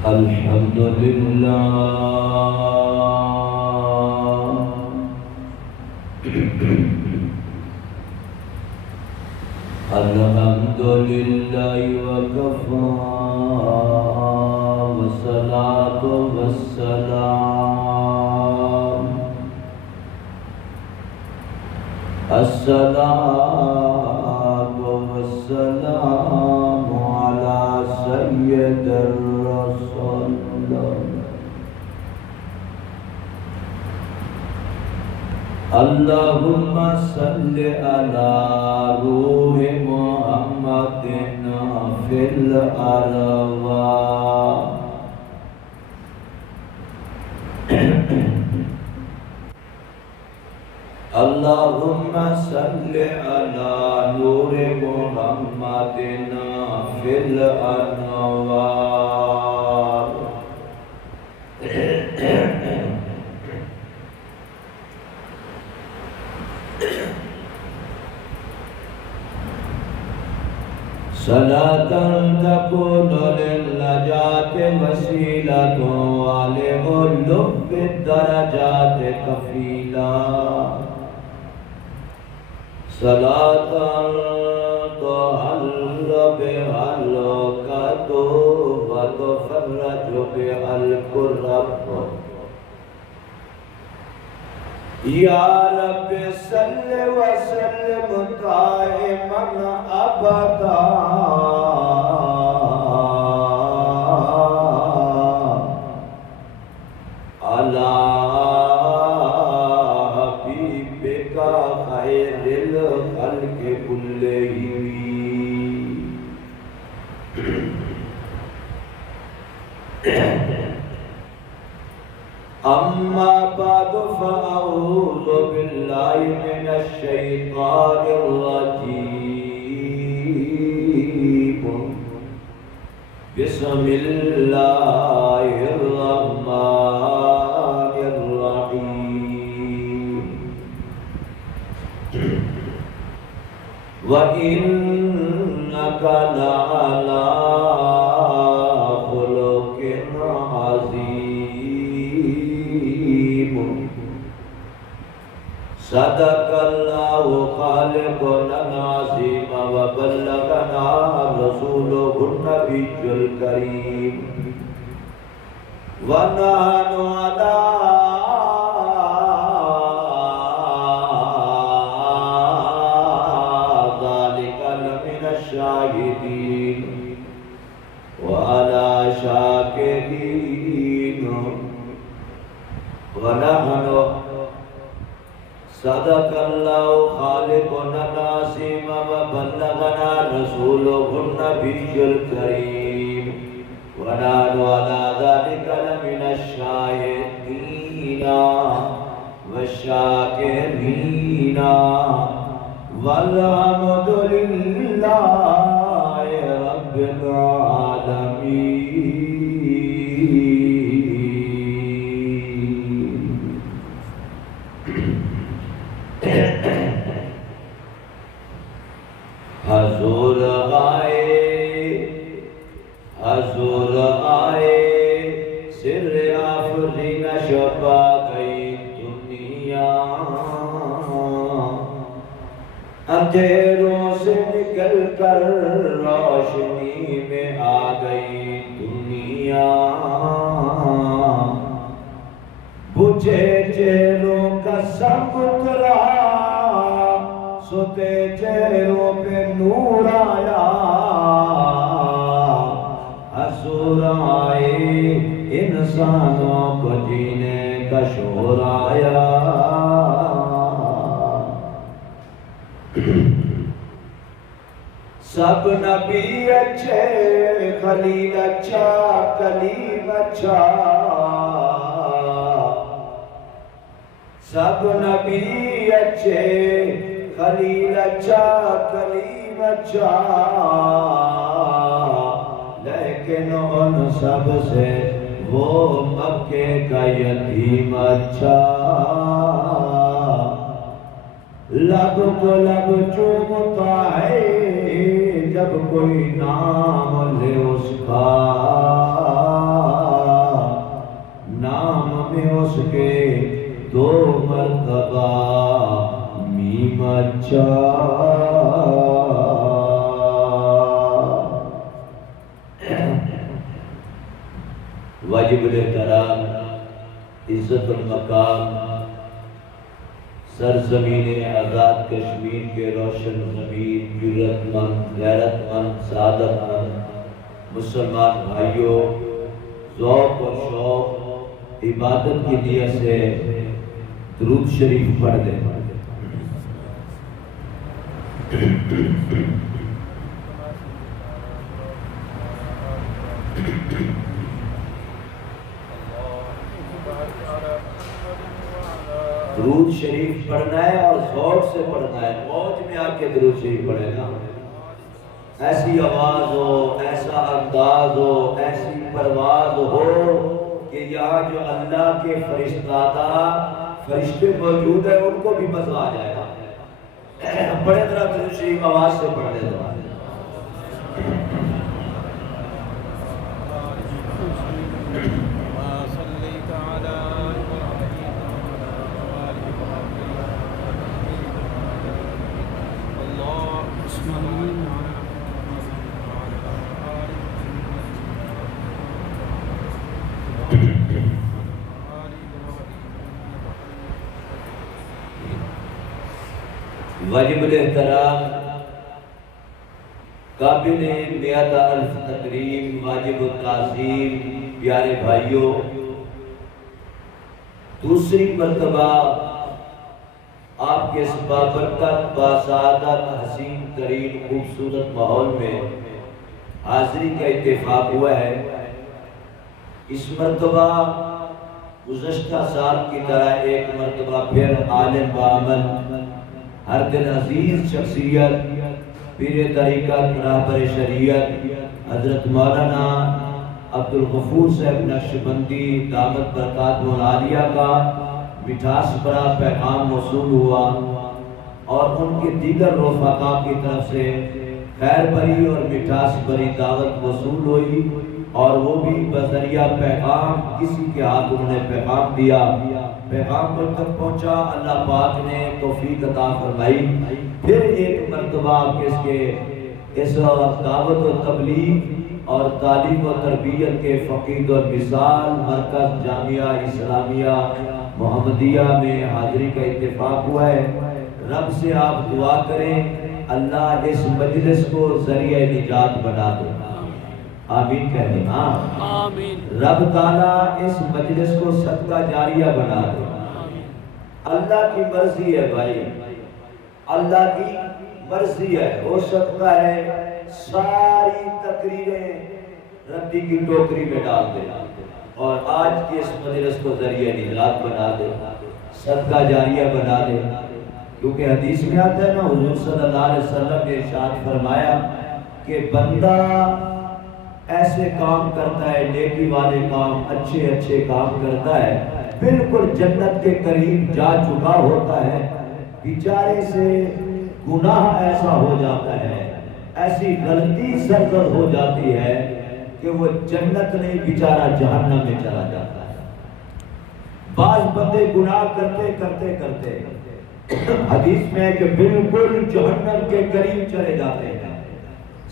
الحمد لله الحمد لله وكفى والصلاة والسلام الصلاة والسلام على سيد الرسول اللهم صل على روح محمد في الأرواح اللهم صل على نور محمد في الأنوار صلاة تكون للنجاة وسيلة ولعلو الدرجات كفيلا صلاة تحل بها العقد وتفرج بها الكرب یا رب صل وسلم دائما ابدا علی حبیبک خیر الخلق کلہم اما بعد فاعوذ باللہ من الشیطان الرجیم بسم اللہ الرحمن الرحیم وَإِنَّكَ لَعَلَىٰ خُلُقٍ عَظِيمٍ صدق اللہ خالقنا العظیم وبلغنا رسوله النبی الکریم ونحن علی ذلك لمن الشاہدین وعلی شاکرین ونحن صدق اللہ خالقنا العظیم وبلغنا رسوله النبی الکریم ونحن علی ذلك لمن الشاہدین والشاکرین والحمد للہ رب العالمین حضور آئے سر آفرین شفا گئی دنیا اندھیروں سے نکل کر روشنی میں آ گئی دنیا بجھے چہروں کا سب اترا سوتے چہروں پہ نور آیا حضور آئے انسانوں کو جینے کا شعور آیا سب نبی اچھے خلیل اچھا کلیم اچھا سب نبی اچھے خلیل اچھا کلیم اچھا لیکن ان سب سے وہ مکے کا یتیم اچھا لب کو لب چومتا ہے جب کوئی نام لے اس کا اس کے 2 مرتبہ میم اچھا واجب الاحترام عزت المقام سرزمین آزاد کشمیر کے روشن زمین جرت مند غیرت مند سعادت مند مسلمان بھائیوں ذوق اور شوق عبادت کی نیت سے درود شریف پڑھ دیں۔ درود شریف پڑھنا ہے اور ذوق سے پڑھنا ہے، موج میں آ کے درود شریف پڑھے نا، ایسی آواز ہو، ایسا انداز ہو، ایسی پرواز ہو کہ یہاں جو اللہ کے فرشتے موجود ہیں ان کو بھی مزہ آ جائے گا۔ بڑے طرح درود شریف آواز سے پڑھ لے دو۔ واجب الاحترام قابل میت الف تکریم واجب التعظیم پیارے بھائیوں، دوسری مرتبہ آپ کے اس بابرکت باسعادت حسین ترین خوبصورت ماحول میں حاضری کا اتفاق ہوا ہے۔ اس مرتبہ گزشتہ سال کی طرح ایک مرتبہ پھر عالم بعمل ہر دل عزیز شخصیت پیر طریقت رہبر شریعت حضرت مولانا عبدالغفور صاحب نقشبندی دامت برکاتہ العالیہ کا مٹھاس بھرا پیغام موصول ہوا اور ان کے دیگر رفقا کی طرف سے خیر بھری اور مٹھاس بھری دعوت موصول ہوئی، اور وہ بھی بذریعہ پیغام کسی کے ہاتھ انہوں نے پیغام دیا، پیغام پر تک پہنچا، اللہ پاک نے توفیق عطا فرمائی۔ پھر ایک مرتبہ اس دعوت و تبلیغ اور تعلیم و تربیت کے فقید و مثال مرکز جامعہ اسلامیہ محمدیہ میں حاضری کا اتفاق ہوا ہے۔ رب سے آپ دعا کریں اللہ اس مجلس کو ذریعہ نجات بنا دے، آمین کہنے، آمین۔ رب تعالیٰ اس مجلس کو صدقہ جاریہ بنا دے۔ اللہ کی مرضی ہے بھائی، اللہ کی مرضی ہے، ہو سکتا ہے ساری تقریریں ردی کی ٹوکری میں ڈال دے اور آج کی اس مجلس کو ذریعہ نجات بنا دے، صدقہ جاریہ بنا دے، کیونکہ حدیث میں آتا ہے نا، حضور صلی اللہ علیہ وسلم نے ارشاد فرمایا کہ بندہ ایسے کام کرتا ہے، نیکی والے کام، اچھے اچھے کام کرتا ہے، بالکل جنت کے قریب جا چکا ہوتا ہے، بیچارے سے گناہ ایسا ہو جاتا ہے، ایسی غلطی سرزد ہو جاتی ہے کہ وہ جنت نہیں بیچارہ جہنم میں چلا جاتا ہے۔ بعض بندے گناہ کرتے کرتے کرتے حدیث میں ہے کہ بالکل جہنم کے قریب چلے جاتے ہیں۔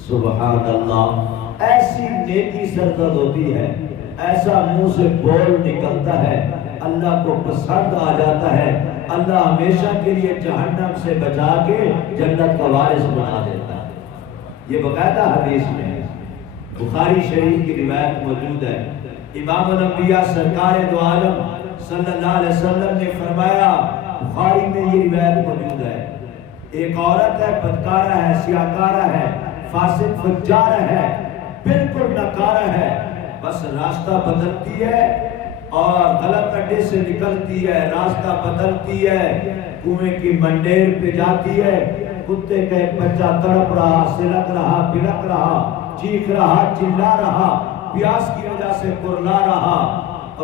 سبحان اللہ، ایسی نیکی سرزد ہوتی ہے، ایسا منہ سے بول نکلتا ہے، اللہ کو پسند آ جاتا ہے، اللہ ہمیشہ کے لیے جہنم سے بچا کے جنت کا وارث بنا دیتا ہے۔ یہ باقاعدہ حدیث میں ہے، بخاری شریف کی روایت موجود ہے۔ امام الانبیاء سرکار دو عالم صلی اللہ علیہ وسلم نے فرمایا، بخاری میں یہ روایت موجود ہے، ایک عورت ہے، بدکارہ ہے، سیاکارہ ہے، فاسق فجار ہے، بالکل ناکارہ ہے، بس راستہ بدلتی ہے اور غلط اڈے سے نکلتی ہے، راستہ بدلتی ہے، کنویں کی منڈیر پہ جاتی ہے، کتے کا ایک بچہ تڑپ رہا، سلک رہا، بلک رہا، چیخ رہا، چلا رہا، پیاس کی وجہ سے کرلا رہا،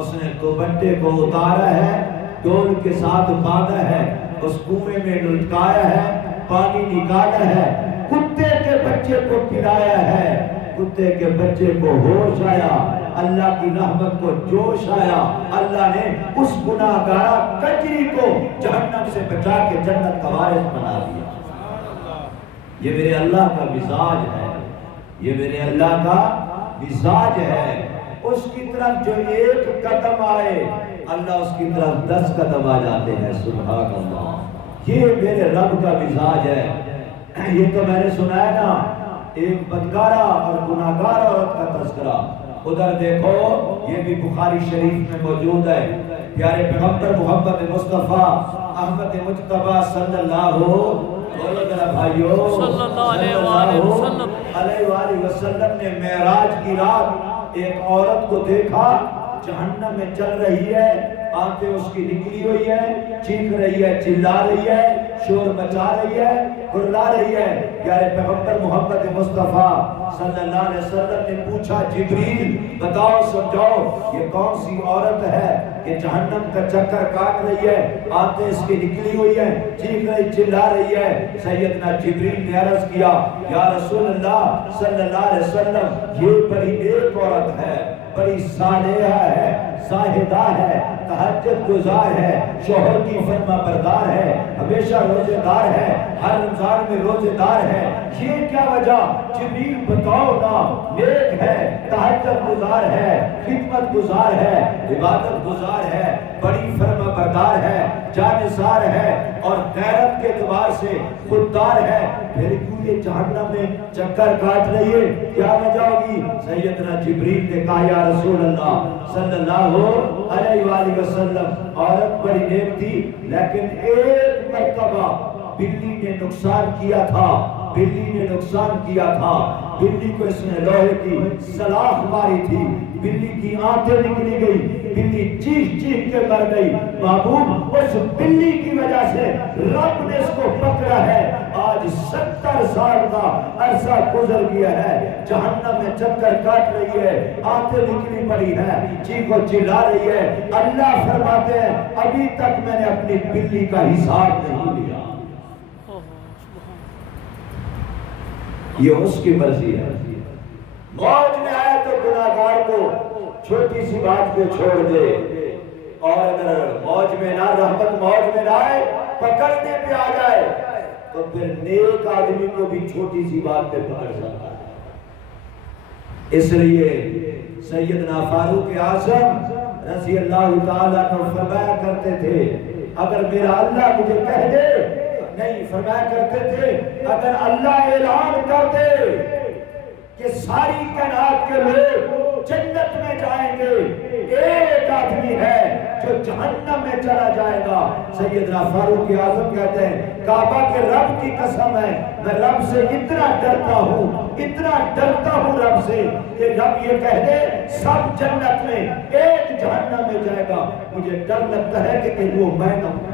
اس نے دوپٹے کو اتارا ہے، ڈول کے ساتھ باندھا ہے، اس کنویں میں لٹکایا ہے، پانی نکالا ہے، کتے کے بچے کو پلایا ہے، کتے کے بچے کو ہوش آیا، اللہ کی رحمت کو جوش آیا، اللہ نے اس گناہگارہ کجری کو جہنم سے بچا کے جنت کا وارث بنا دیا۔ یہ میرے اللہ کا مزاج ہے، یہ میرے اللہ کا مزاج ہے۔ اس کی طرف جو ایک قدم آئے اللہ اس کی طرف 10 قدم آ جاتے ہیں، سبحان اللہ۔ یہ میرے رب کا مزاج ہے۔ یہ تو میں نے سنا ہے نا، ایک بدکارہ اور گناہگار عورت کا تذکرہ، ادھر دیکھو یہ بھی بخاری شریف میں موجود ہے۔ پیارے پیغمبر محمد مصطفیٰ احمد مجتبیٰ صلی اللہ علیہ وسلم نے معراج کی رات ایک عورت کو دیکھا، جہنم میں چل رہی ہے، آنکھیں اس کی نکلی ہوئی ہے، چیخ رہی ہے، چلا رہی ہے، شور مچا رہی ہے، گرلا رہی ہے۔ پیارے پیغمبر محمد مصطفیٰ صلی اللہ علیہ وسلم نے پوچھا، جبریل بتاؤ سمجھاؤ یہ کون سی عورت ہے کہ جہنم کا چکر کاٹ رہی ہے، آنکھیں اس کی نکلی ہوئی ہے، چیخ رہی چلا رہی ہے؟ سیدنا جبریل نے عرض کیا، یا رسول اللہ صلی اللہ علیہ وسلم یہ بڑی نیک عورت ہے، بڑی صالحہ ہے، زاہدہ ہے، تہجد گزار ہے، شوہر کی فرما بردار ہے، ہمیشہ روزے دار ہے، ہر رمضان میں روزے دار ہے، یہ کیا وجہ؟ جبریل بتاؤ نا، نیک ہے، تہجد گزار ہے، خدمت گزار ہے، عبادت گزار ہے، بڑی فرما بردار ہے، جانثار ہے اور غیرت کے اعتبار سے خوددار ہے، پھر کیوں یہ جہنم میں چکر کاٹ رہی ہے؟ کیا وجہ ہوگی؟ سیدنا جبریل نے کہا، یا رسول اللہ صلی اللہ علیہ وآلہ وسلم عورت بڑی نیک تھی، لیکن ایک مرتبہ بلی نے نقصان کیا تھا، بلی نے نقصان کیا تھا، بلی کو اس نے لوہے کی سلاخ ماری تھی، بلی کی آنکھیں نکلی گئی، بلی چیخ چیخ کے مر گئی۔ محبوب اس بلی کی وجہ سے رب نے اس کو پکڑا ہے، آج 70 سال کا عرصہ گزر گیا ہے، جہنم میں چکر کاٹ رہی ہے، آنکھیں نکلی پڑی ہے، چیخ و چلا رہی ہے۔ اللہ فرماتے ہیں ابھی تک میں نے اپنی بلی کا حساب نہیں لیا، یہ اس کی مرضی ہے۔ موج میں آئے تو گناہگار کو چھوٹی سی بات پہ چھوڑ دے، اور اگر موج میں نہ، رحمت موج میں نہ آئے، پکڑنے پہ آ جائے تو پھر نیک آدمی کو بھی چھوٹی سی بات پہ پکڑ سکتا ہے۔ اس لیے سیدنا فاروق اعظم رضی اللہ تعالیٰ عنہ فرمایا کرتے تھے، اگر میرا اللہ مجھے کہہ دے، نہیں فرمایا کرتے تھے اگر اللہ اعلان کر دے کہ ساری کائنات کے لوگ جنت میں جائیں گے، ایک آدمی ہے جو جہنم میں چلا جائے گا۔ سیدنا فاروق اعظم کہتے ہیں، کعبہ کے رب کی قسم ہے، میں رب سے اتنا ڈرتا ہوں، اتنا ڈرتا ہوں رب سے کہ رب یہ کہہ دے سب جنت میں، ایک جہنم میں جائے گا، مجھے ڈر لگتا ہے کہ وہ میں نہ ہوں،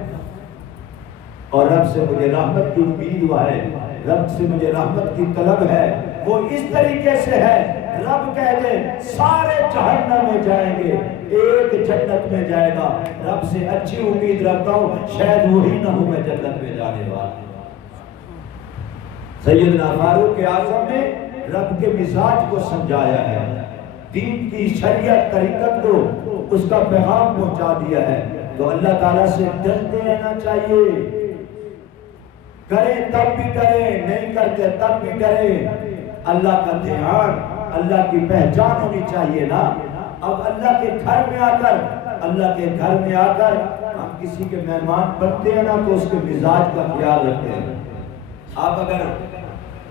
اور رب سے مجھے رحمت کی امید ہے، رب سے مجھے رحمت کی طلب ہے۔ وہ اس طریقے سے ہے، رب کہہ دے سارے جہنم میں جائیں گے، ایک جنت میں جائے گا، رب سے اچھی امید رکھتا ہوں شاید وہی نہ ہوں میں جنت میں جانے والا۔ سیدنا فاروق اعظم نے رب کے مزاج کو سمجھایا ہے، دین کی شریعت طریقت کو اس کا پیغام پہنچا دیا ہے۔ تو اللہ تعالیٰ سے ڈرتے رہنا چاہیے، کریں تب بھی ڈریں، نہیں کرتے تب بھی ڈریں۔ اللہ کا دھیان، اللہ کی پہچان ہونی چاہیے نا۔ اب اللہ کے گھر میں آ کر ہم کسی کے مہمان بنتے ہیں نا تو اس کے مزاج کا خیال رکھتے ہیں۔ آپ اگر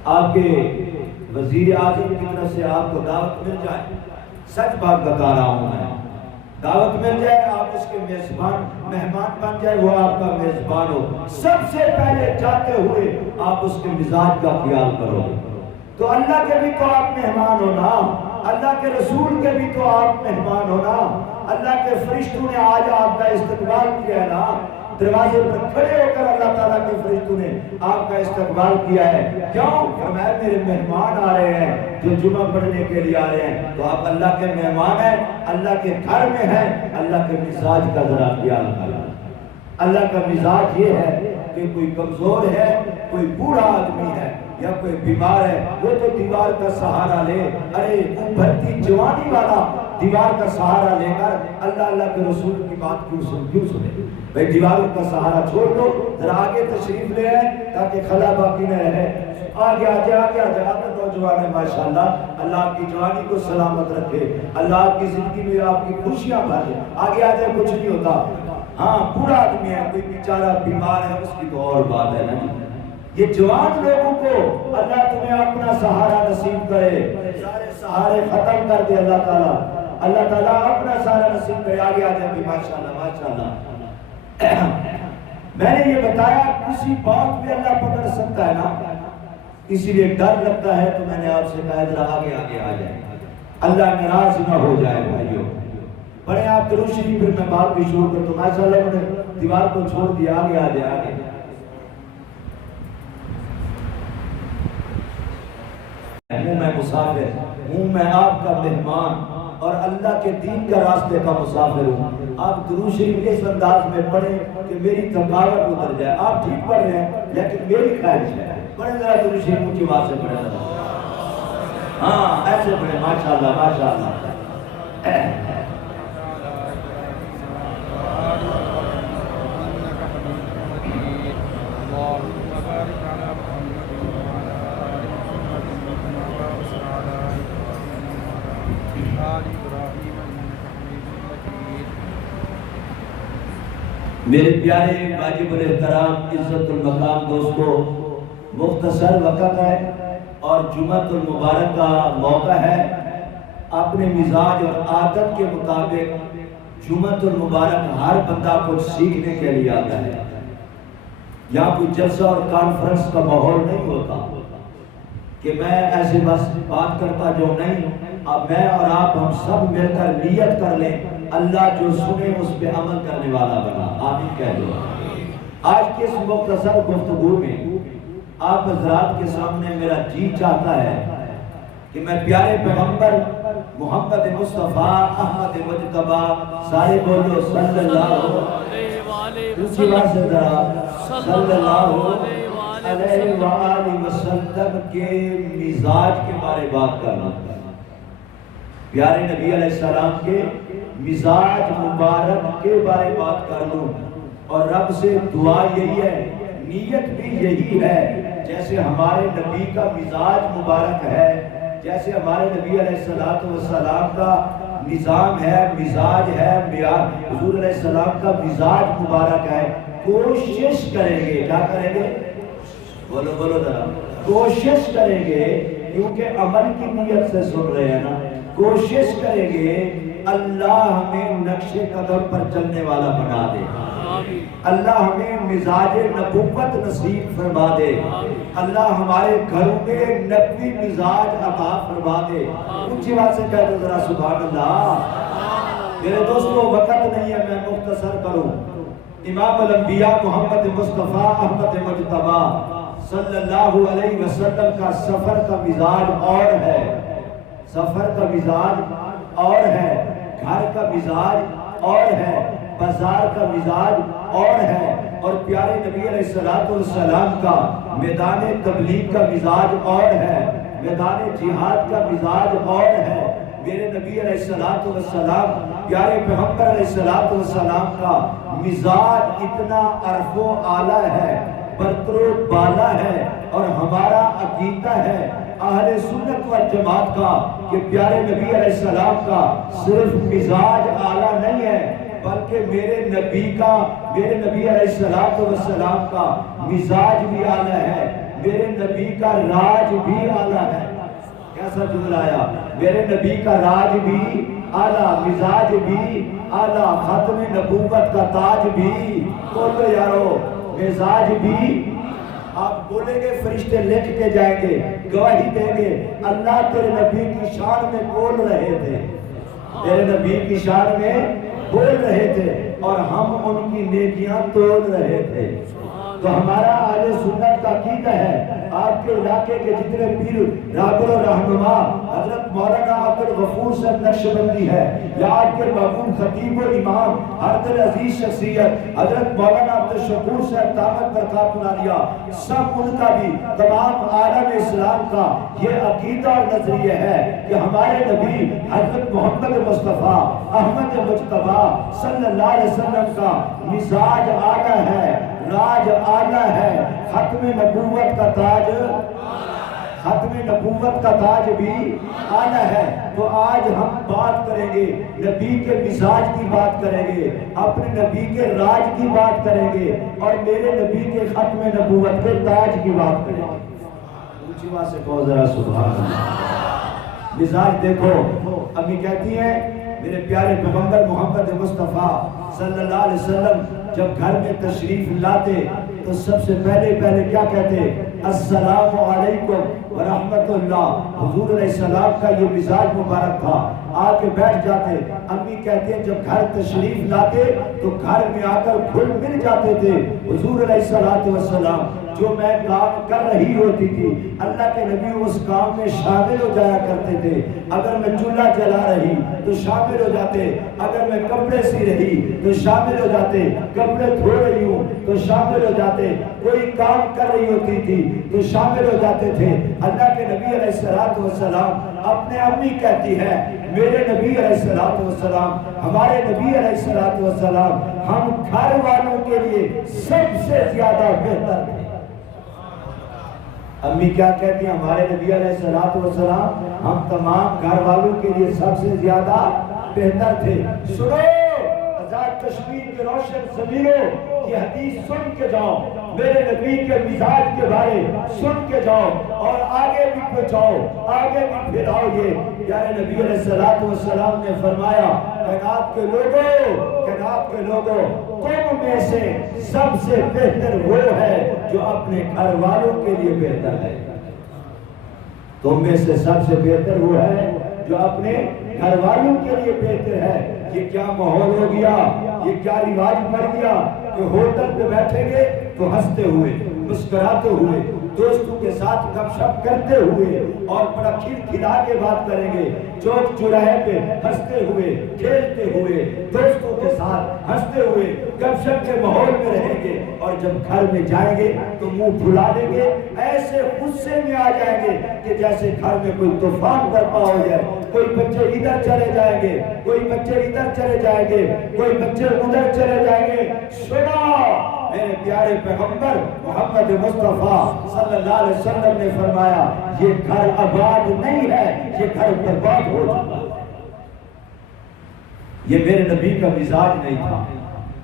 آپ کے وزیر اعظم کی طرف سے آپ کو دعوت مل جائے، سچ بات بتا رہا ہوں میں، دعوت مل جائے، آپ اس کے مہمان بن جائے، وہ آپ کا میزبان ہو، سب سے پہلے جاتے ہوئے آپ اس کے مزاج کا خیال کرو۔ تو اللہ کے بھی تو آپ مہمان ہو نا، اللہ کے رسول کے بھی تو آپ مہمان ہو نا، اللہ کے فرشتوں نے آج آپ کا استقبال کیا ہے نا، دروازے پر کھڑے ہو کر اللہ تعالیٰ کے فرشتوں نے آپ کا استقبال کیا ہے۔ کیوں؟ فرمایا میرے مہمان آ رہے ہیں جو جمعہ پڑھنے کے لیے آ رہے ہیں، تو آپ اللہ کے مہمان ہیں، اللہ کے گھر میں ہیں، اللہ کے مزاج کا ذرا خیال کریں۔ اللہ کا مزاج یہ ہے کہ کوئی کمزور ہے، کوئی بوڑھا آدمی ہے، یا کوئی بیمار ہے وہ تو دیوار کا سہارا لے. ارے بھرتی جوانی والا دیوار کا سہارا لے کر اللہ اللہ کے رسول کی بات کیوں سنے؟ بھائی دیواروں کا سہارا چھوڑ دو، ذرا آگے تشریف لے آئے تاکہ خلا باقی نہ رہے. آگے آجے آگے آجے آپ نوجوان ہے ماشاءاللہ. اللہ آپ کی جوانی کو سلامت رکھے، اللہ آپ کی زندگی میں آپ کی خوشیاں بھرے. آگے آجے کچھ نہیں ہوتا. ہاں بوڑھا آدمی ہے، کوئی بیچارہ بیمار ہے، اس کی تو اور بات ہے نا. یہ جوان لوگوں کو اللہ تمہیں اپنا سہارا نصیب کرے، سارے سہارے ختم کر دے اللہ تعالیٰ. اللہ تعالیٰ اپنا سہارا نصیب کرے. آگے آ جائے ماشاءاللہ ماشاءاللہ. میں نے یہ بتایا کسی بات میں اللہ پکڑ سکتا ہے نا، اسی لیے ڈر لگتا ہے تو میں نے آپ سے کہا ذرا آگے آگے آ جائے، اللہ ناراض نہ ہو جائے. بھائیو پڑھیں آپ درود شریف، پھر میں بات بھی شروع کر تو ماشاءاللہ میں نے دیوار کو چھوڑ دیا. آگے آ جائے آگے. ہوں میں مسافر، ہوں میں آپ کا مہمان اور اللہ کے دین کا راستے کا مسافر ہوں. آپ درود شریف اس انداز میں پڑھیں کہ میری تھکاوٹ اتر جائے. آپ ٹھیک پڑھ رہے ہیں لیکن میری خواہش ہے پڑھیں ذرا درود شریف اونچی آواز سے پڑھیں. ہاں ایسے پڑھیں ماشاءاللہ ماشاءاللہ. میرے پیارے واجب الاحترام عزت المقام دوستو، مختصر وقت ہے اور جمعۃ المبارک کا موقع ہے. اپنے مزاج اور عادت کے مطابق جمعۃ المبارک ہر بندہ کچھ سیکھنے کے لیے آتا ہے. یہاں کوئی جلسہ اور کانفرنس کا ماحول نہیں ہوتا کہ میں ایسے بس بات کرتا جو نہیں. اب میں اور آپ ہم سب مل کر نیت کر لیں اللہ جو سنے اس پہ عمل کرنے والا بنا. آمین کہہ دو. آج کے اس مختصر گفتگو میں آپ حضرات کے سامنے میرا جی چاہتا ہے کہ میں پیارے پیغمبر محمد مصطفیٰ احمد مجتبیٰ سارے بولو صلی اللہ علیہ وآلہ وسلم کے مزاج کے بارے بات کرنا. پیارے نبی علیہ السلام کے مزاج مبارک کے بارے بات کر لوں. اور رب سے دعا یہی ہے، نیت بھی یہی ہے، جیسے ہمارے نبی کا مزاج مبارک ہے، جیسے ہمارے نبی علیہ السلام کا نظام ہے، مزاج ہے، حضور علیہ السلام کا مزاج مبارک ہے. کوشش کریں گے، کیا کریں گے؟ بولو بولو ذرا. کوشش کریں گے کیونکہ عمل کی نیت سے سن رہے ہیں نا. کوشش کریں گے اللہ ہمیں نقش قدم پر چلنے والا بنا دے. اللہ ہمیں مزاج نبوت نصیب فرما دے. اللہ ہمارے گھروں میں نبوی مزاج عطا فرما دے. اونچی بات سے کہہ دو ذرا سبحان اللہ. میرے دوستو وقت نہیں ہے، میں مختصر کروں. امام الانبیاء محمد مصطفیٰ احمد مجتبیٰ صلی اللہ علیہ وسلم کا سفر کا مزاج اور ہے. سفر کا مزاج اور ہے، گھر کا مزاج اور ہے، بازار کا مزاج اور ہے. اور پیارے نبی علیہ السلام کا میدان تبلیغ کا مزاج اور ہے، میدان جہاد کا مزاج اور ہے. میرے نبی علیہ السلام پیارے پیغمبر علیہ السلام کا مزاج اتنا عرف و اعلیٰ ہے، برتر و بالا ہے. اور ہمارا عقیدہ ہے اہل سنت و جماعت کا کہ پیارے نبی علیہ السلام کا صرف مزاج اعلیٰ نہیں ہے بلکہ میرے نبی علیہ السلام کا مزاج بھی اعلیٰ ہے، میرے نبی کا راج بھی اعلیٰ ہے. کیسا جملہ آیا؟ میرے نبی کا راج بھی اعلیٰ، مزاج بھی اعلیٰ، ختم نبوت کا تاج بھی. بولو یارو، مزاج بھی. آپ بولیں گے فرشتے لکھ کے جائیں گے، گواہی دیں گے اللہ تیرے نبی کی شان میں بول رہے تھے، تیرے نبی کی شان میں بول رہے تھے اور ہم ان کی نیکیاں توڑ رہے تھے. تو ہمارا اہل سنت کا عقیدہ ہے آپ کے علاقے کے جتنے پیر رابر و رہنما حضرت مولانا عبد غفور صاحب نقشبندی ہے، یا آپ کے محبوب خطیب و امام حضرت عزیز شخصیت حضرت مولانا عبدالشکور صاحب دامت برکات العالیہ، سب ان کا بھی تمام عالم اسلام کا یہ عقیدہ اور نظریہ ہے کہ ہمارے نبی حضرت محمد مصطفیٰ احمد مجتبیٰ صلی اللہ علیہ وسلم کا مزاج اعلیٰ ہے، راج اعلیٰ ہے، ختم نبوت کا تاج، ختم نبوت کا تاج بھی اعلیٰ ہے۔ تو آج ہم بات کریں گے، نبی کے مزاج کی بات کریں گے، اپنے نبی کے راج کی بات کریں گے، اور میرے نبی کے ختم نبوت کے تاج کی بات کریں گے۔ اونچی آواز سے کہو ذرا سبحان اللہ۔ مزاج دیکھو، امی کہتی ہیں میرے پیارے پیغمبر محمد مصطفیٰ صلی اللہ علیہ وسلم جب گھر میں تشریف لاتے تو سب سے پہلے کیا کہتے؟ السلام علیکم ورحمت اللہ۔ حضور علیہ السلام کا یہ مزاج مبارک تھا، آ کے بیٹھ جاتے۔ امی کہتے ہیں جب گھر تشریف لاتے تو گھر میں آ کر گھل مل جاتے تھے۔ حضور علیہ السلام جو میں کام کر رہی ہوتی تھی اللہ کے نبی اس کام میں شامل ہو جایا کرتے تھے۔ اگر میں چولہا جلا رہی تو شامل ہو جاتے، اگر میں کپڑے سی رہی تو شامل ہو جاتے، کپڑے دھو رہی ہوں تو شامل ہو جاتے، کوئی کام کر رہی ہوتی تھی تو شامل ہو جاتے تھے۔ اللہ کے نبی علیہ السلام اپنے امی کہتی ہے میرے نبی علیہ السلام، ہمارے نبی علیہ السلام ہم گھر والوں کے لیے سب سے زیادہ بہتر تھے۔ امی کیا کہتی ہیں؟ ہمارے نبی علیہ السلام ہم تمام گھر والوں کے لیے سب سے زیادہ بہتر تھے۔ سنو آزاد کشمیر کے روشن ضمیروں یہ حدیث سن کے جاؤ، میرے نبی کے مزاج کے بارے سن کے جاؤ، اور آگے بھی پہنچاؤ، آگے بھی پھیلاؤ۔ یہ پیارے نبی علیہ السلام نے فرمایا کائنات کے لوگوں تم میں سے سب سے بہتر وہ ہے جو اپنے گھر والوں کے لیے بہتر ہے۔ تم میں سے سب سے بہتر وہ ہے جو اپنے گھر والوں کے لیے بہتر ہے۔ یہ کیا ماحول ہو گیا، یہ کیا رواج بڑھ گیا کہ ہوٹل پہ بیٹھیں گے تو ہنستے ہوئے، مسکراتے ہوئے، دوستوں کے ساتھ گپ شپ کرتے ہوئے اور بڑا کھلا کے بات کریں گے، چوک چوراہے پہ ہنستے ہوئے، کھیلتے ہوئے، دوستوں کے ساتھ ہنستے ہوئے گپ شپ کے ماحول میں رہیں گے، اور جب گھر میں جائیں گے تو منہ پھلا دیں گے، ایسے غصے میں آ جائیں گے کہ جیسے گھر میں کوئی طوفان برپا ہو جائے۔ کوئی بچے ادھر چلے جائیں گے، کوئی بچے ادھر چلے جائیں گے، کوئی بچے ادھر چلے جائیں گے۔ سنا میرے پیارے پیغمبر محمد مصطفیٰ صلی اللہ علیہ وسلم نے فرمایا یہ گھر آباد نہیں ہے، یہ گھر برباد ہو چکا۔ یہ میرے نبی کا مزاج نہیں تھا۔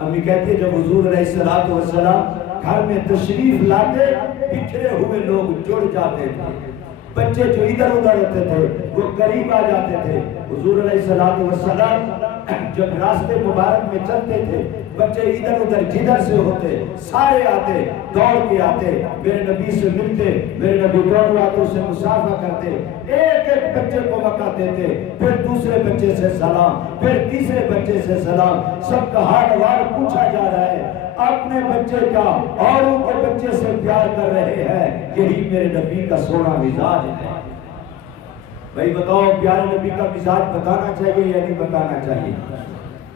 امی کہتی ہے جب حضور علیہ السلام گھر میں تشریف لاتے بکھرے ہوئے لوگ جڑ جاتے تھے، بچے جو ادھر ادھر ہوتے تھے وہ قریب آ جاتے تھے۔ حضور علیہ السلام جب راستے مبارک میں چلتے تھے بچے ادھر ادھر جدھر سے ہوتے سارے آتے، دوڑ کے آتے، میرے نبی سے ملتے، میرے نبی دونوں ہاتھوں سے مصافحہ کرتے، ایک ایک بچے کو موقع دیتے، پھر دوسرے بچے سے سلام، پھر تیسرے بچے سے سلام، سب کا حال وار پوچھا جا رہا ہے۔ اپنے بچے کا اوروں کے بچے سے پیار کر رہے ہیں، یہی میرے نبی کا سونا مزاج ہے۔ بھائی بتاؤ پیارے نبی کا مزاج بتانا چاہیے یا نہیں بتانا چاہیے؟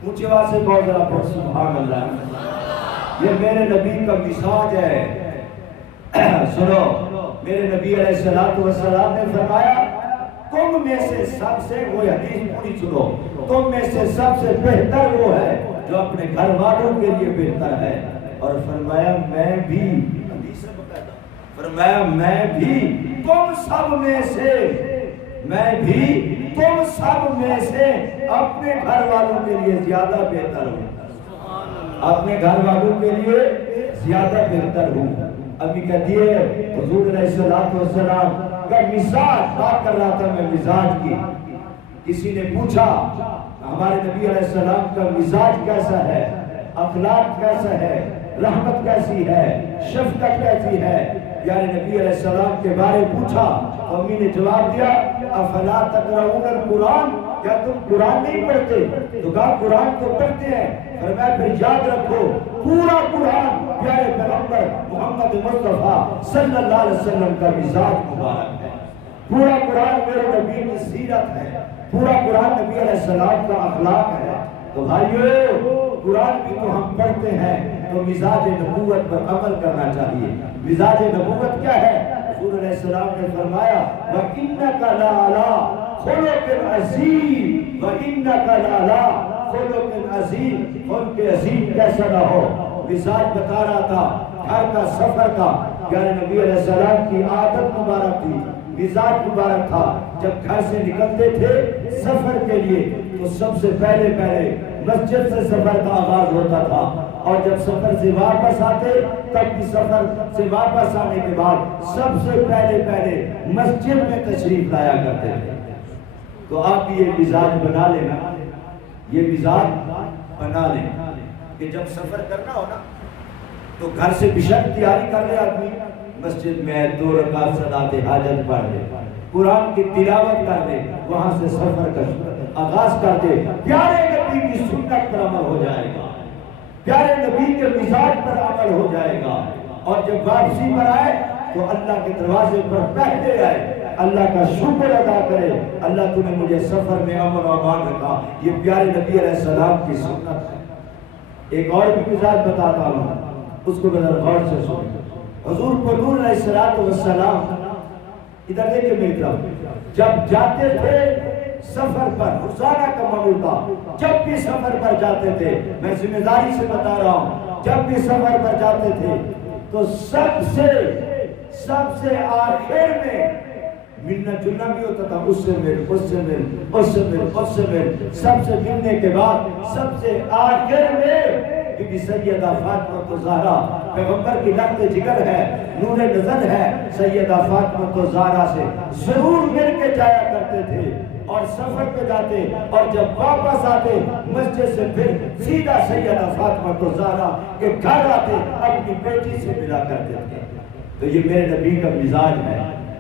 اونچی آواز سے کہو ذرا پڑھ سبحان اللہ۔ یہ میرے نبی کا مزاج ہے۔ سنو میرے نبی علیہ السلام نے فرمایا تم میں سے سب سے، وہ حدیث پوری سنو، تم میں سے سب سے بہتر وہ ہے جو اپنے گھر والوں کے لیے بہتر ہے، اور فرمایا میں بھی، حدیث سے بتاتا، فرمایا میں بھی تم سب میں سے، میں بھی تم سب میں سے اپنے گھر والوں کے لیے زیادہ بہتر ہوں، اپنے گھر والوں کے لیے زیادہ بہتر ہوں۔ ابھی کہتی ہے حضور علیہ السلام کا مزاج، بات کر رہا تھا میں مزاج کی، کسی نے پوچھا ہمارے نبی علیہ السلام کا مزاج کیسا ہے، اخلاق کیسا ہے، رحمت کیسی ہے، شفقت کیسی ہے، یعنی نبی علیہ السلام کے بارے پوچھا، امی نے جواب دیا افلا تقرؤون القرآن، کیا تم قرآن نہیں پڑھتے؟ تو کہا قرآن تو پڑھتے ہیں، فرمایا پھر یاد رکھو پورا قرآن پیارے پیغمبر محمد مصطفیٰ صلی اللہ علیہ وسلم کا مزاج مبارک ہے۔ پورا قرآن میرے نبی کی سیرت ہے، پورا قرآن نبی علیہ السلام کا اخلاق ہے۔ تو بھائیو قرآن بھی تو ہم پڑھتے ہیں تو مزاج نبوت پر عمل کرنا چاہیے۔ مزاج نبوت کیا ہے؟ حضور علیہ السلام نے فرمایا وَإِنَّكَ لَعَلَىٰ خُلُقٍ عَظِيمٍ وَإِنَّكَ لَعَلَىٰ خُلُقٍ عَظِيمٍ۔ خلق عظیم کیسا نہ ہو، مزاج بتا رہا تھا گھر کا سفر کا، پیارے نبی علیہ السلام کی عادت مبارک تھی، مزاج مبارک تھا۔ جب گھر سے نکلتے تھے سفر کے لیے تو سب سے پہلے مسجد سے سفر کا آغاز ہوتا تھا، اور جب سفر سے واپس آتے تب بھی سفر سے واپس آنے کے بعد سب سے پہلے مسجد میں تشریف لایا کرتے تھے۔ تو آپ بھی یہ مزاج بنا لینا، یہ مزاج بنا لیں کہ جب سفر کرنا ہو نا تو گھر سے بشک تیاری کر لے آدمی، مسجد میں 2 رکعت صلاۃ حاجت پڑھ لے، قرآن کی تلاوت کر لے، وہاں سے سفر کا آغاز کر دے، پیارے نبی کی سنت پر عمل ہو جائے گا، پیارے نبی کے مزاج پر عمل ہو جائے گا۔ اور جب واپسی پر آئے تو اللہ کے دروازے پر پہلے آئے، اللہ کا شکر ادا کرے، اللہ تو نے مجھے سفر میں امن و امان رکھا۔ یہ پیارے نبی علیہ السلام کی سنت ہے۔ ایک اور بھی مزاج بتاتا ہوں، اس کو ذرا غور سے سنیں۔ حضور پر علیہ السلام ادھر دیکھیں میری طرف، جب جاتے تھے سفر پر، روزانہ کا معمول تھا، جب بھی سفر پر جاتے تھے، میں ذمہ داری سے بتا رہا ہوں، جب بھی سفر پر جاتے تھے تو سب سے آخر میں ملنا جلنا بھی ہوتا تھا، اس سے مل، اس سے مل، اس سے مل، اس سے مل، سب سے ملنے کے بعد سب سے آخر میں بی بی سیدہ فاطمہ زہرا، پیغمبر کی لخت جگر ہے، نور نظر ہے، سیدہ فاطمہ زہرا سے ضرور مل کے جایا کرتے تھے۔ اور سفر پہ جاتے اور جب واپس آتے مسجد سے پھر سیدھا سیدہ فاطمہ زہرا کے گھر آتے، اپنی بیٹی سے ملا کرتے تھے۔ تو یہ میرے نبی کا مزاج ہے،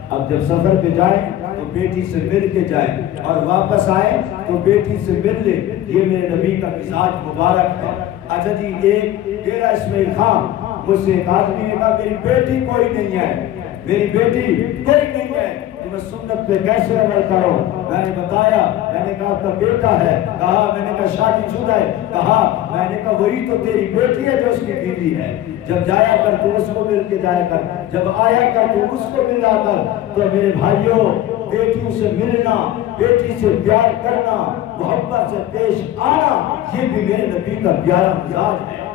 اب جب سفر پہ جائیں تو بیٹی سے مل کے جائیں، اور واپس آئیں تو بیٹی سے مل لیں، یہ میرے نبی کا مزاج مبارک ہے۔ اچھا جی، ایک ڈیرہ اسماعیل خان مجھ سے ایک آدمی نے کہا میری بیٹی کوئی نہیں ہے، میری بیٹی کوئی نہیں ہے، تو میں سنت پہ کیسے عمل کروں؟ میں نے بتایا، میں نے کہا آپ کا بیٹا ہے، کہا میں نے کہا شادی شدہ ہے، کہا میں نے کہا وہی تو تیری بیٹی ہے جو اس کی بیوی ہے، جب جایا کر تو اس کو مل کے جایا کر، جب آیا کر تو اس کو ملا کر۔ تو میرے بھائیوں، بیٹیوں سے ملنا، بیٹی سے پیار کرنا، محبت سے پیش آنا، یہ بھی میرے نبی کا پیارا مزاج ہے۔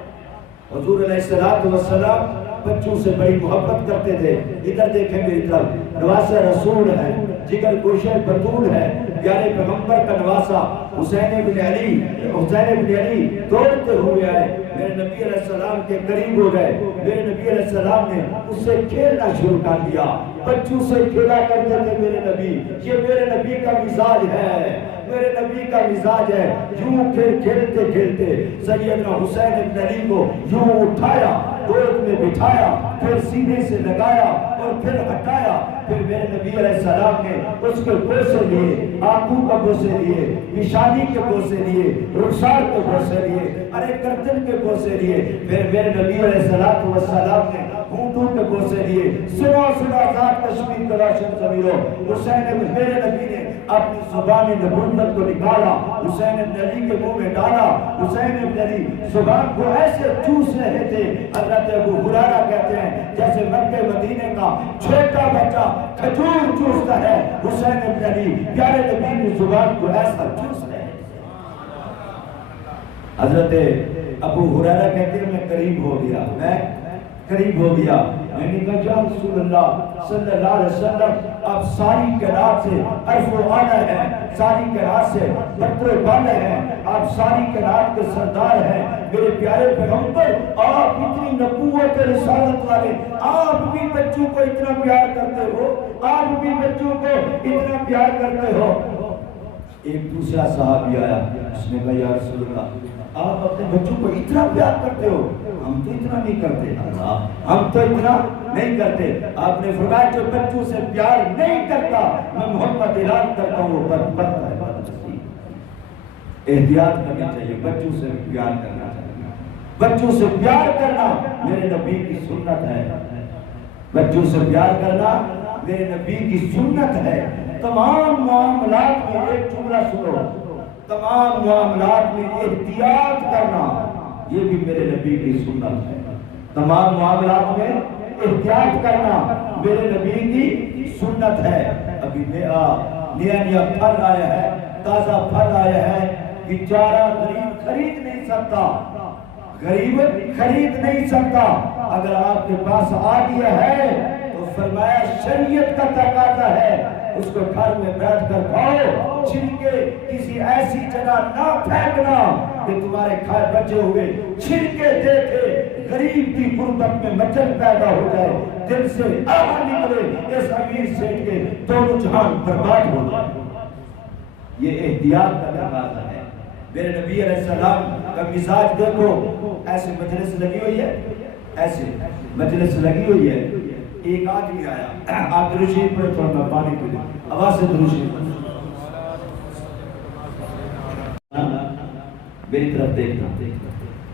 حضور علیہ السلام بچوں سے بڑی محبت کرتے تھے۔ ادھر دیکھیں میری طرف، نواسہ رسول ہے، جگر گوشہ بطول ہے، پیارے پیغمبر کا نواسہ حسین بن علی دوڑتے ہوئے آئے، میرے نبی علیہ السلام کے قریب ہو گئے، میرے نبی علیہ السلام نے اس سے کھیلنا شروع کر دیا، بچوں سے کھیلا کرتے تھے میرے نبی۔ یہ میرے نبی کا مزاج ہے، میرے نبی کا مزاج ہے۔ یوں کھیلتے کھیلتے سیدنا حسین بن علی کو یوں اٹھایا، گود میں بٹھایا، پھر سینے سے لگایا اور پھر ہٹایا، پھر میرے نبی علیہ السلام نے اس کے بوسے لیے، آنکھوں کا بوسے لیے، نشانی کے بوسے لیے، رخسار کے بوسے لیے، ارے گردن کے بوسے لیے، پھر میرے نبی علیہ السلام نے ہونٹوں کے بوسے لیے۔ سنا ذات کشمیر کا روشن ضمیروں، حسین میرے نبی نے اپنی زبان نبوت کو نکالا، حسین بن علی کے منہ میں ڈالا، حسین بن علی زبان کو ایسے چوس رہے تھے، حضرت ابو ہریرہ کہتے ہیں جیسے مکہ مدینے کا چھوٹا بچہ کھجور چوستا ہے، حسین بن علی پیارے نبی کی زبان کو ایسا چوس رہے تھے۔ حضرت ابو ہریرہ کہتے ہیں میں قریب ہو گیا، میں نے کہا یا رسول اللہ صلی اللہ علیہ وسلم، آپ ساری کائنات سے عرف و اعلیٰ ہیں، ساری کائنات سے برتر بالا ہیں، آپ ساری کائنات کے سردار ہیں، میرے پیارے پیغمبر، آپ اتنی نبوت رسالت والے، آپ بھی بچوں کو اتنا پیار کرتے ہو، آپ بھی بچوں کو اتنا پیار کرتے ہو۔ ایک دوسرا صحابی آیا، اس نے کہا یا رسول اللہ، آپ اپنے بچوں کو اتنا پیار کرتے ہو، ہم تو اتنا نہیں کرتے، ہم تو اتنا نہیں کرتے۔ آپ نے فرمایا جو بچوں سے پیار نہیں کرتا، میں محمد اعلان کرتا ہوں وہ بدبخت ہے۔ احتیاط کرنی چاہیے، بچوں سے پیار کرنا چاہیے، بچوں سے پیار کرنا میرے نبی کی سنت ہے، بچوں سے پیار کرنا میرے نبی کی سنت ہے. تمام معاملات میں ایک جملہ سنو، تمام معاملات میں احتیاط کرنا یہ بھی میرے نبی کی سنت ہے. تمام معاملات میں احتیاط کرنا میرے نبی کی سنت ہے. ابھی نیا پھل آیا ہے، تازہ پھل آیا ہے، بیچارہ غریب خرید نہیں سکتا، غریب خرید نہیں سکتا. اگر آپ کے پاس آ گیا ہے تو فرمایا شریعت کا تقاضا ہے اس کو گھر میں بیٹھ کر کھاؤ، چھلکے کسی ایسی جگہ نہ پھینکنا کہ تمہارے کھائے بچے ہوئے چھلکے دیکھے غریب کی غربت میں مچل پیدا ہو جائے، دل سے آہ نکلے اس امیر سیٹھ کے دونوں جہان برباد ہو جائے. یہ احتیاط کا تقاضا ہے. میرے نبی علیہ السلام کا مزاج دیکھو، ایسے مجلس لگی ہوئی ہے، ایسے مجلس لگی ہوئی ہے، ایک آدمی آیا، آپ دروشی پڑھے تھوڑا میں پانی پی لیں، آواز سے دروشی میری طرف دیکھنا.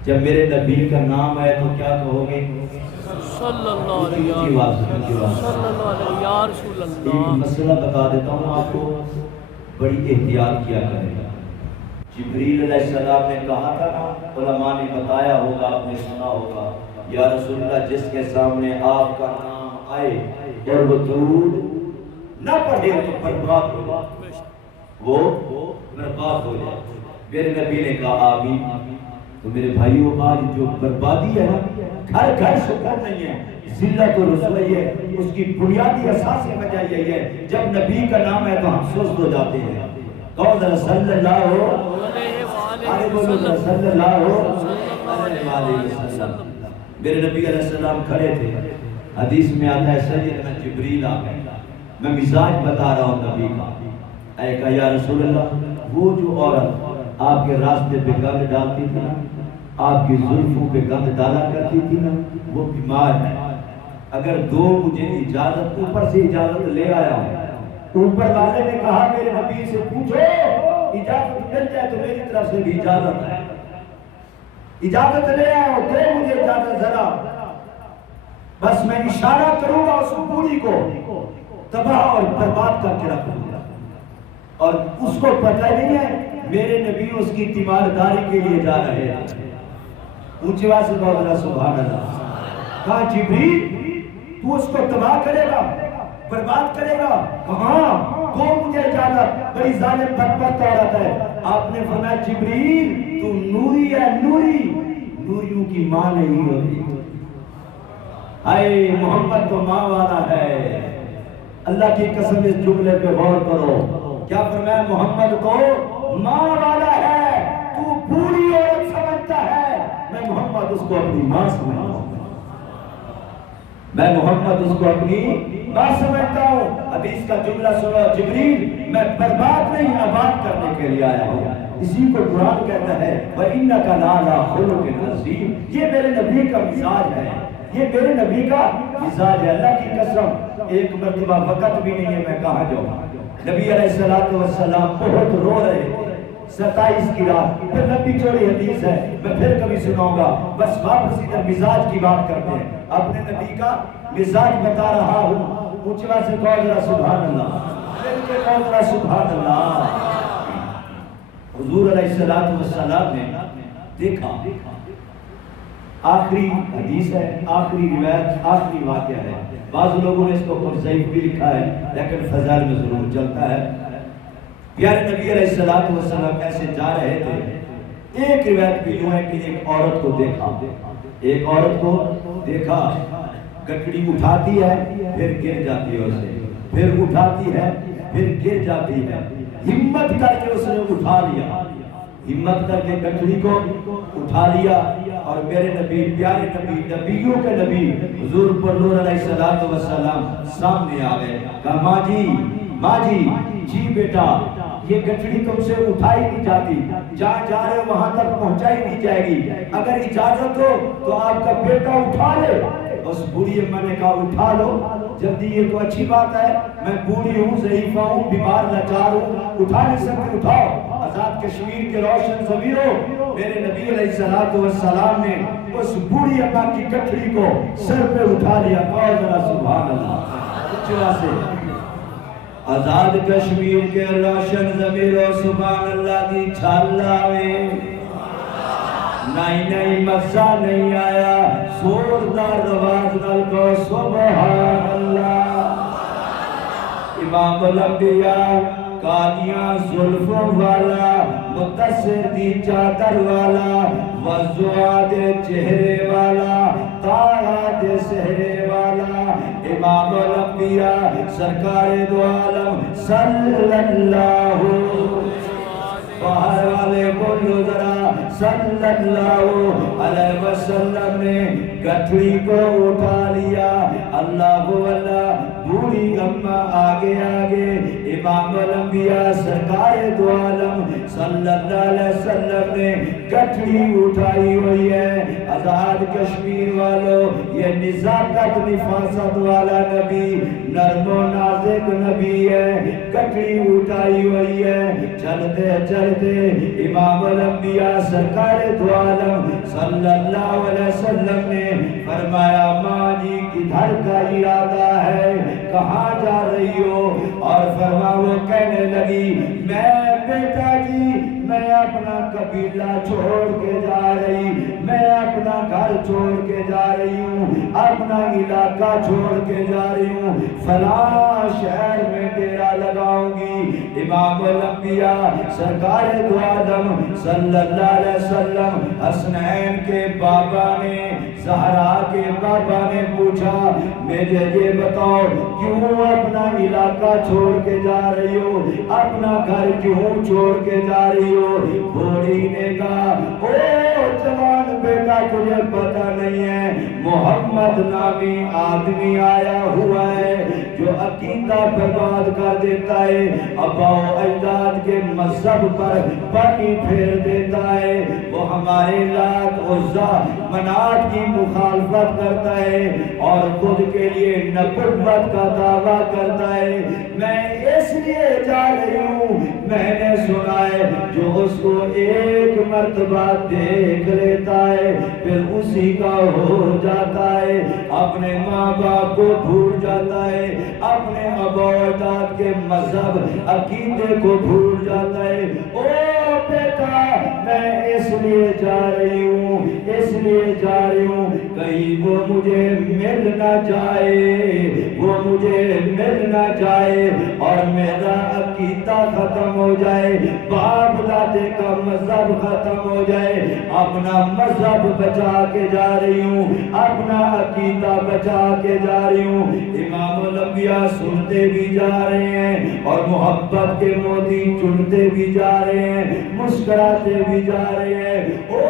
جب میرے نبی کا نام آئے تو کیا کہو گے؟ صلی اللہ علیہ وسلم. یا رسول اللہ. ایک مسئلہ بتا دیتا ہوں آپ کو، بڑی احتیاط کیا کرے گا. جبریل علیہ السلام نے کہا تھا نا، علماء نے بتایا ہوگا، آپ نے سنا ہوگا، یا رسول اللہ جس کے سامنے آپ کا نام آئے اور وہ درود نہ پڑھے تو برباد ہو جائے، وہ برباد ہو جائے. میرے نبی نے کہا آمین. تو میرے بھائیوں آج جو بربادی ہے گھر گھر سکون نہیں ہے، ذلت و رسوائی ہے، اس کی بنیادی اساسی وجہ یہی ہے جب نبی کا نام ہے تو ہم سست ہو جاتے ہیں. قول صلی اللہ علیہ وسلم. میرے نبی علیہ السلام کھڑے تھے، حدیث میں آتا ہے سیدنا جبریل آ گئے. میں مزاج بتا رہا ہوں نبی کا. اے کہا یا رسول اللہ وہ جو عورت آپ کے راستے پہ گند ڈالتی تھی نا، آپ کی زلفوں پہ گند ڈالا کرتی تھی نا، وہ بیمار ہے. اگر دو مجھے اجازت، اوپر سے اجازت لے آیا ہوں. اوپر والے نے کہا میرے نبی سے پوچھو اجازت مل جائے تو میری طرف سے بھی اجازت ہے، اجازت لے آؤ، دے مجھے اجازت ذرا، بس میں اشارہ کروں گا اس پوری کو تباہ اور برباد کر کے رکھوں گا. اور اس کو پتہ نہیں ہے میرے نبی اس کی تیمارداری کے لیے جا رہے ہیں. اونچی آواز سے بہت بڑا سبحان اللہ. کہا جبریل تو اس کو تباہ کرے گا، برباد کرے گا؟ کہاں تو مجھے اجازت، بڑی ظالم بدبخت عورت ہے. آپ نے فرمایا جبریل تو نوری ہے، نوری، نوریوں کی ماں نہیں ہوتی. ہائے محمد تو ماں والا ہے. اللہ کی قسم اس جملے پہ غور کرو. کیا فرمایا؟ محمد کو ماں والا ہے. تو پوری عورت سمجھتا ہے، میں محمد اس کو اپنی ماں سمجھتا ہوں، میں محمد اس کو اپنی ماں سمجھتا ہوں. حدیث کا جملہ سنو، جبریل میں برباد نہیں آباد کرنے کے لیے آیا ہوں. اسی کو قرآن کہتا ہے وَإِنَّكَ لَعَلَىٰ خُلُقٍ عَظِيمٍ. یہ میرے نبی کا مزاج ہے، یہ میرے نبی کا مزاج ہے. اللہ کی قسم ایک مرتبہ وقت بھی نہیں ہے میں کہاں جاؤں. نبی علیہ السلام بہت رو رہے تھے، 27 کی رات. پھر لمبی چوڑی حدیث ہے، میں پھر کبھی سناؤں گا. بس واپس ادھر مزاج کی بات کرتے ہیں. اپنے نبی کا مزاج بتا رہا ہوں. اونچی آواز سے کہو ذرا سبحان اللہ، مل کے کہو ذرا سبحان اللہ. حضور علیہ السلام نے دیکھا، آخری حدیث ہے، آخری روایت، آخری واقعہ ہے. بعض لوگوں نے اس کو ضعیف بھی لکھا ہے لیکن فضائل میں ضرور چلتا ہے. پیارے نبی علیہ السلام ایسے جا رہے تھے. ایک روایت بھی یوں ہے کہ ایک عورت کو دیکھا، ایک عورت کو دیکھا، گٹڑی اٹھاتی ہے پھر گر جاتی ہے، اسے پھر اٹھاتی ہے پھر گر جاتی ہے. ہمت کر کے اس نے اٹھا لیا، ہمت کر کے گٹڑی کو اٹھا لیا. اور میرے نبی، پیارے نبی، نبیوں کے نبی حضور پر نور علیہ السلام سامنے آ گئے. کہا ماں جی، ماں جی، جی بیٹا یہ گٹڑی تم سے اٹھائی نہیں جاتی، جہاں جا رہے ہو وہاں تک پہنچائی نہیں جائے گی. اگر اجازت ہو تو آپ کا بیٹا اٹھا لے. اس بوڑھی اماں نے کہا اٹھا لو جلدی، یہ تو اچھی بات ہے، میں بوڑھی ہوں، ضعیفہ ہوں، بیمار لاچار ہوں، اٹھا نہیں سکتے، اٹھاؤ. آزاد کشمیر کے روشن ضمیروں، میرے نبی علیہ السلام نے اس بوڑھی اماں کی گٹھڑی کو سر پہ اٹھا لیا. کہو ذرا سبحان اللہ. سے آزاد کشمیر کے روشن ضمیروں سبحان اللہ دی چھال آوے نہیں مزہ نہیں آیا زوردار رواز نل کو سبحان اللہ امام الانبیاء قادیاں زلفوں والا متصر دی چادر والا وضوعات چہرے والا طاعات سہرے والا امام الانبیاء سرکار دو عالم صلی اللہ باہر والے بولو ذرا صلی اللہ علیہ وسلم نے گٹھڑی کو اٹھا لیا اللہ بوڑھی اماں آگے آگے امام الانبیاء سرکار دو عالم صلی اللہ علیہ وسلم نے گٹھڑی اٹھائی ہوئی ہے آزاد کشمیر والوں یہ نزاکت نفاست والا نبی نرم و نازک نبی ہے گٹھڑی اٹھائی ہوئی ہے چلتے چلتے امام الانبیاء سرکار دو عالم صلی اللہ علیہ وسلم نے فرمایا ماں جی کدھر کا ارادہ ہے کہاں جا رہی ہو اور فرما وہ کہنے لگی میں بیٹا جی میں اپنا قبیلہ چھوڑ کے جا رہی میں اپنا گھر چھوڑ کے جا رہی ہوں اپنا علاقہ چھوڑ کے جا رہی ہوں فلاں شہر میں ڈیرا لگاؤں گی امام الانبیاء سرکار دو عالم صلی اللہ علیہ وسلم حسنین کے بابا نے زہرا کے بابا نے پوچھا مجھے یہ بتاؤ کیوں اپنا علاقہ چھوڑ کے جا رہی ہو اپنا گھر کیوں چھوڑ کے جا رہی ہو بوڑھی نے کہا او جوان بیٹا تجھے پتہ نہیں ہے محمد نامی آدمی آیا ہوا ہے جو عقیدہ برباد کر دیتا ہے آبا و اجداد کے مذہب پر پانی پھیر دیتا ہے وہ ہمارے لات عزا منات کی مخالفت کرتا ہے اور خود کے لیے نبوت کا دعویٰ کرتا ہے میں اس لیے جا رہی ہوں میں نے سنا ہے جو اس کو ایک مرتبہ دیکھ لیتا ہے پھر اسی کا ہو جاتا ہے اپنے ماں باپ کو بھول جاتا ہے اپنے آبا و اجداد کے مذہب عقیدے کو بھول جاتا ہے او بیٹا میں اس لیے جا رہی ہوں اس لیے جا رہی ہوں کہیں وہ مجھے مل نہ جائے وہ مجھے مل نہ جائے اور میرا عقیدہ ختم ہو جائے باپ دادے کا مذہب ختم ہو جائے اپنا مذہب بچا کے جا رہی ہوں اپنا عقیدہ بچا کے جا رہی ہوں امام الانبیاء سنتے بھی جا رہے ہیں اور محبت کے موتی چنتے بھی جا رہے ہیں مسکراتے بھی جا رہے ہیں او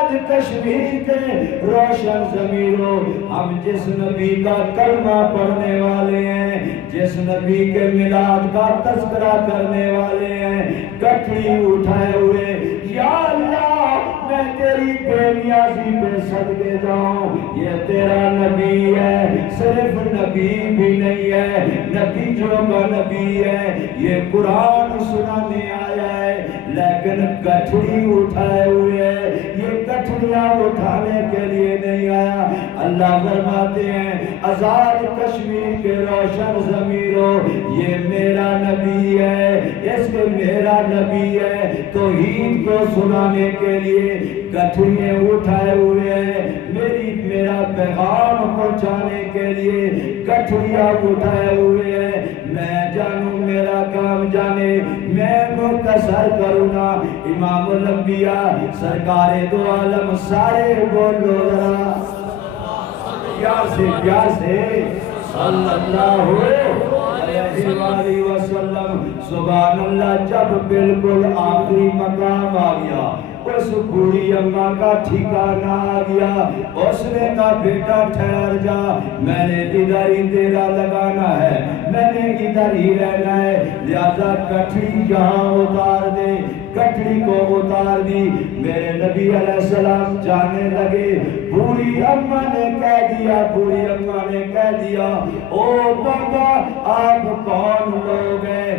آزاد کشمیر کے روشن ضمیروں ہم جس نبی کا کلمہ پڑھنے والے ہیں جس نبی کے میلاد کا تذکرہ کرنے والے ہیں گٹھڑی اٹھائے ہوئے یا اللہ میں تیری بے نیازی پہ صدقے جاؤں یہ تیرا نبی ہے صرف نبی بھی نہیں ہے نبیوں کا نبی ہے یہ قرآن سنانے آیا ہے لیکن گٹھڑی اٹھائے ہوئے ہے یہ گٹھڑیاں اٹھانے کے لیے نہیں آیا اللہ فرماتے ہیں آزاد کشمیر کے روشن ضمیروں یہ میرا نبی ہے اس کے میرا نبی ہے توحید کو سنانے کے لیے گٹھڑیاں اٹھائے ہوئے ہیں میرا پیغام پہنچانے کے لیے گٹھڑیاں اٹھائے ہوئے ہیں میں جانوں میرا کام جانے میں مختصر کروں نا امام الانبیاء سرکار دو عالم سارے بولو ذرا پیار سے صلی اللہ علیہ وآلہ وسلم سبحان اللہ جب بالکل آخری مقام آ گیا اس بوڑھی اماں کا ٹھکانہ آ گیا اس نے کہا بیٹا ٹھہر جا میں نے ادھر ہی ڈیرا لگانا ہے میں نے ادھر ہی رہنا ہے لہذا گٹھڑی یہاں اتار دے گٹھڑی کو اتار دی میرے نبی علیہ السلام جانے لگے بوڑھی اماں نے کہہ دیا او بابا آپ کون لوگ ہیں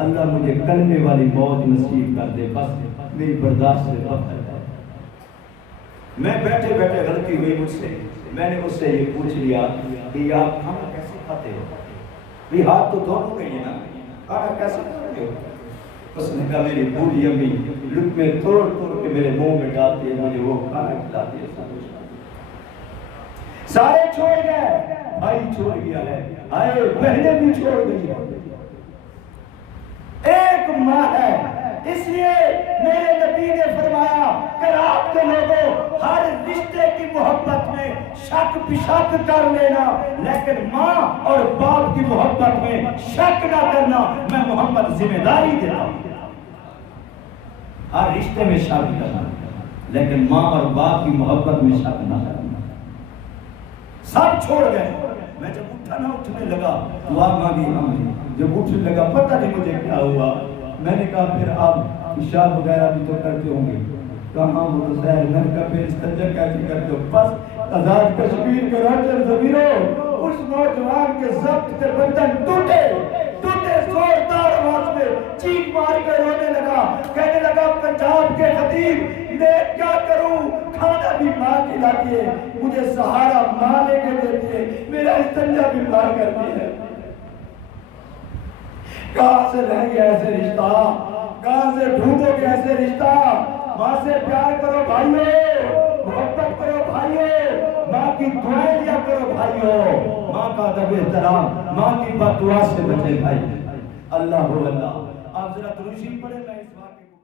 اللہ مجھے کلمے والی موت نصیب کر دے، بس میری برداشت سے باہر ہے۔ میں بیٹھے بیٹھے غلطی ہوئی مجھ سے، میں نے اس سے یہ پوچھ لیا کہ آپ کھانا کیسے کھاتے ہو؟ بھی ہاتھ تو دھو گئی ہے نا، کھانا کیسے کھاتے ہو؟ اس نے کہا میری بوڑھی امی لقمے توڑ توڑ کے میرے منہ میں ڈالتی ہے، مجھے وہ کھانا کھلاتی ہے۔ سارے چھوڑ گئے، بھائی چھوڑ گیا ہے، آئے بہنیں بھی چھوڑ گئی ہے، ایک ماں ہے۔ اس لیے میرے نبی نے فرمایا کہ رات کے لوگوں ہر رشتے کی محبت میں شک بشک کر لینا، لیکن ماں اور باپ کی محبت میں شک نہ کرنا، میں محمد ذمہ داری دیتا ہوں۔ ہر رشتے میں شک کرنا، لیکن ماں اور باپ کی محبت میں شک نہ کرنا۔ سب چھوڑ گئے، میں جب اٹھا نہ اٹھنے لگا دعا مانگی ہم نے، جب اٹھنے لگا پتہ نہیں مجھے کیا ہوا، میں نے کہا پھر آپ پیشاب وغیرہ بھی تو کرتے ہوں گے؟ کہاں وہ تو ظاہر، میں نے کہا پھر استنجا کیسے کرتے ہو؟ بس آزاد کشمیر کے راجر ضمیروں، اس نوجوان کے ضبط کے بندھن ٹوٹے ٹوٹے، زوردار آواز میں چیخ مار کے رونے لگا، کہنے لگا پنجاب کے خطیب میں کیا کروں، کھانا بھی ماں کھلاتی ہے، مجھے سہارا ماں لے کے دیتی ہے، میرا استنجا بھی ماں کرتی ہے۔ کہاں سے رہیں گے ایسے رشتہ، کہاں سے ڈھونڈو گے ایسے رشتہ؟ ماں سے پیار کرو بھائیو، محبت کرو بھائیو، ماں کی دعائیں لیا کرو بھائیو، ماں کا ادب احترام، ماں کی بد دعا سے بچے بھائی۔ اللہ ہو اللہ۔ آپ ذرا درود شریف پڑھیں، میں اس واقعے کو